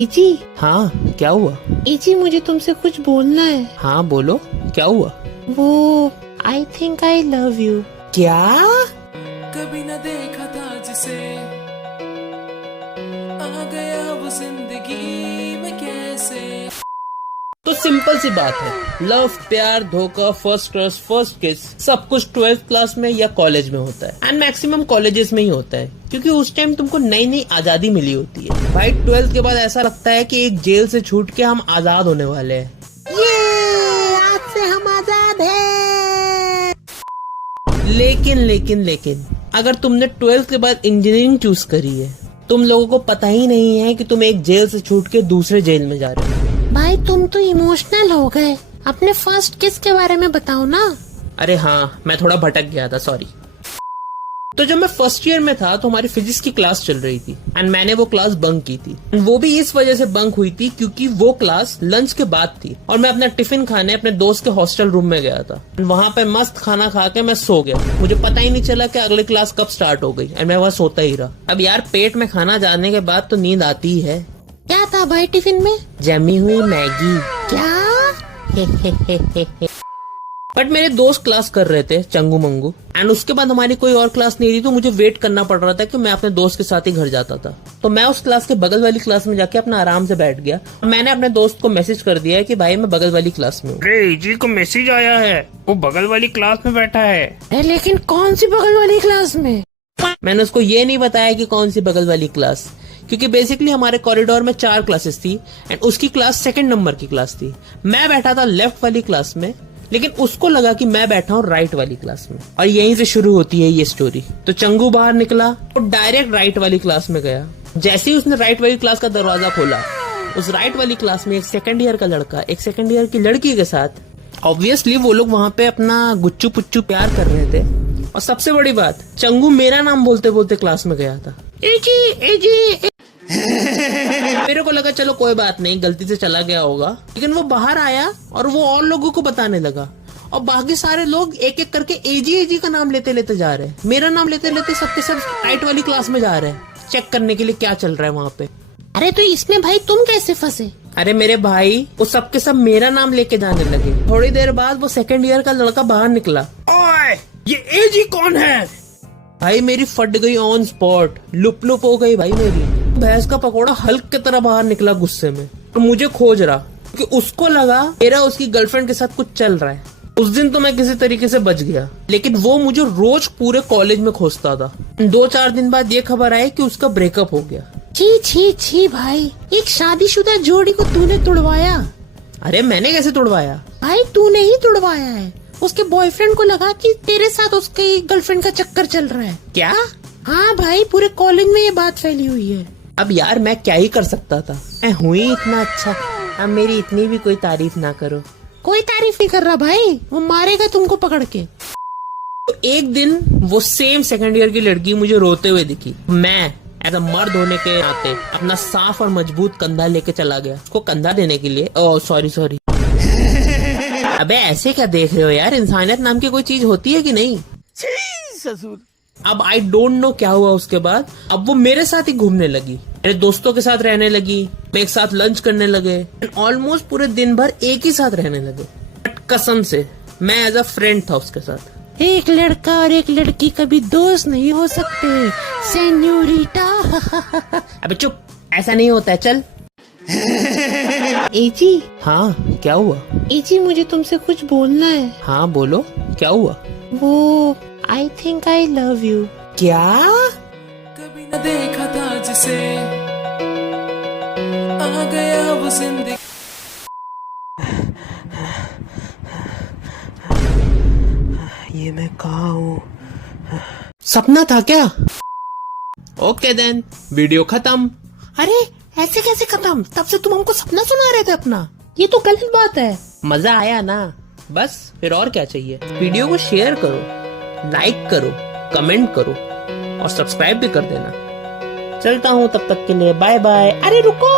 Easy. हाँ, क्या हुआ? इजी, मुझे तुमसे कुछ बोलना है। हाँ बोलो, क्या हुआ? वो I think I love you. क्या? कभी न देखा था जिसे आ गया वो जिंदगी में कैसे। तो सिंपल सी बात है, लव, प्यार, धोखा, फर्स्ट क्रश, फर्स्ट किस, सब कुछ 12th क्लास में या कॉलेज में होता है। एंड मैक्सिमम कॉलेजेस में ही होता है, क्योंकि उस टाइम तुमको नई नई आजादी मिली होती है। भाई 12th के बाद ऐसा लगता है कि एक जेल से छूट के हम आजाद होने वाले हैं। ये आज से हम आजाद हैं। लेकिन अगर तुमने 12th के बाद इंजीनियरिंग चूज करी है, तुम लोगों को पता ही नहीं है कि तुम एक जेल से छूट के दूसरे जेल में जा रहे हो। भाई तुम तो इमोशनल हो गए। अपने फर्स्ट किस के बारे में बताओ ना। अरे हाँ, मैं थोड़ा भटक गया था, सॉरी। तो जब मैं फर्स्ट ईयर में था तो हमारी फिजिक्स की क्लास चल रही थी एंड मैंने वो क्लास बंक की थी। वो भी इस वजह से बंक हुई थी क्योंकि वो क्लास लंच के बाद थी और मैं अपना टिफिन खाने अपने दोस्त के हॉस्टल रूम में गया था। वहां पे मस्त खाना खा के मैं सो गया। मुझे पता ही नहीं चला कि अगली क्लास कब स्टार्ट हो गई एंड मैं वहां सोता ही रहा। अब यार, पेट में खाना जाने के बाद तो नींद आती ही है। क्या था भाई टिफिन में? जमी हुई मैगी। क्या? बट मेरे दोस्त क्लास कर रहे थे चंगू मंगू एंड उसके बाद हमारी कोई और क्लास नहीं रही, तो मुझे वेट करना पड़ रहा था कि मैं अपने दोस्त के साथ ही घर जाता था। तो मैं उस क्लास के बगल वाली क्लास में जाके अपना आराम से बैठ गया। मैंने अपने दोस्त को मैसेज कर दिया कि भाई मैं बगल वाली क्लास में हूँ। अरे जी को मैसेज आया है, वो बगल वाली क्लास में बैठा है। लेकिन कौन सी बगल वाली क्लास में? मैंने उसको ये नहीं बताया कि कौन सी बगल वाली क्लास, क्योंकि बेसिकली हमारे कॉरिडोर में 4 क्लासेस थी एंड उसकी क्लास सेकंड नंबर की क्लास थी। मैं बैठा था लेफ्ट वाली क्लास में, लेकिन उसको लगा कि मैं बैठा हूँ राइट वाली क्लास में। और यहीं से शुरू होती है ये स्टोरी। तो चंगू बाहर निकला तो डायरेक्ट राइट वाली क्लास में गया। जैसे ही उसने राइट वाली क्लास का दरवाजा खोला, उस राइट वाली क्लास में एक सेकंड ईयर का लड़का एक सेकंड ईयर की लड़की के साथ, ऑब्वियसली वो लोग वहां पे अपना गुच्चू पुच्चू प्यार कर रहे थे। और सबसे बड़ी बात, चंगू मेरा नाम बोलते बोलते क्लास में गया था। एजी। मेरे को लगा चलो कोई बात नहीं, गलती से चला गया होगा। लेकिन वो बाहर आया और वो और लोगों को बताने लगा और बाकी सारे लोग एक एक करके एजी का नाम लेते लेते जा रहे हैं। मेरा नाम लेते लेते सबके सब राइट वाली क्लास में जा रहे हैं, चेक करने के लिए क्या चल रहा है वहाँ पे। अरे तो इसमें भाई तुम कैसे फंसे? अरे मेरे भाई, वो सबके सब मेरा नाम लेके जाने लगे। थोड़ी देर बाद वो सेकंड ईयर का लड़का बाहर निकला। ओए, ये एजी कौन है? भाई मेरी फट गई ऑन स्पॉट, लुप हो गई भाई मेरी। भैंस का पकौड़ा हल्क की तरह बाहर निकला गुस्से में तो मुझे खोज रहा, क्योंकि उसको लगा मेरा उसकी गर्लफ्रेंड के साथ कुछ चल रहा है। उस दिन तो मैं किसी तरीके से बच गया, लेकिन वो मुझे रोज पूरे कॉलेज में खोजता था। 2-4 दिन बाद ये खबर आई कि उसका ब्रेकअप हो गया। छी भाई, एक शादीशुदा जोड़ी को तूने तुड़वाया? अरे मैंने कैसे तुड़वाया? भाई तूने ही तुड़वाया है। उसके बॉयफ्रेंड को लगा कि तेरे साथ उसकी गर्लफ्रेंड का चक्कर चल रहा है। क्या? हाँ भाई, पूरे कॉलेज में ये बात फैली हुई है। अब यार मैं क्या ही कर सकता था, मैं हुई इतना अच्छा। अब मेरी इतनी भी कोई तारीफ ना करो। कोई तारीफ नहीं कर रहा भाई, वो मारेगा तुमको पकड़ के। तो एक दिन वो सेम सेकंड ईयर की लड़की मुझे रोते हुए दिखी। मैं एज अ मर्द होने के नाते अपना साफ और मजबूत कंधा लेके चला गया उसको कंधा देने के लिए। Oh sorry. अबे ऐसे क्या देख रहे हो यार, इंसानियत नाम की कोई चीज होती है कि नहीं? ससुर। अब आई डोंट नो क्या हुआ उसके बाद। अब वो मेरे साथ ही घूमने लगी, मेरे दोस्तों के साथ रहने लगी, एक साथ लंच करने लगे, ऑलमोस्ट पूरे दिन भर एक ही साथ रहने लगे। बट कसम से मैं एज अ फ्रेंड था उसके साथ। एक लड़का और एक लड़की कभी दोस्त नहीं हो सकते सेन्योरिटा। अबे चुप, ऐसा नहीं होता है, चल। एजी। हाँ, क्या हुआ? एजी, मुझे तुमसे कुछ बोलना है। हाँ बोलो, क्या हुआ? वो I think I love you. क्या? कभी न देखा था जिसे आ गया वो जिंदगी। ये मैं कहाँ हूँ? सपना था क्या? ओके देन, वीडियो खत्म। अरे ऐसे कैसे खत्म? तब से तुम हमको सपना सुना रहे थे अपना। ये तो गलत बात है। मजा आया ना? बस फिर और क्या चाहिए? वीडियो को शेयर करो, लाइक करो, कमेंट करो और सब्सक्राइब भी कर देना। चलता हूँ, तब तक के लिए बाय बाय। अरे रुको।